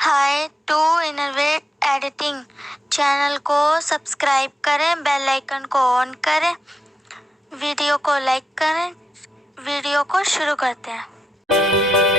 Hi to innovate editing channel को subscribe करें, bell icon को ऑन करें, वीडियो को लाइक करें। वीडियो को शुरू करते हैं।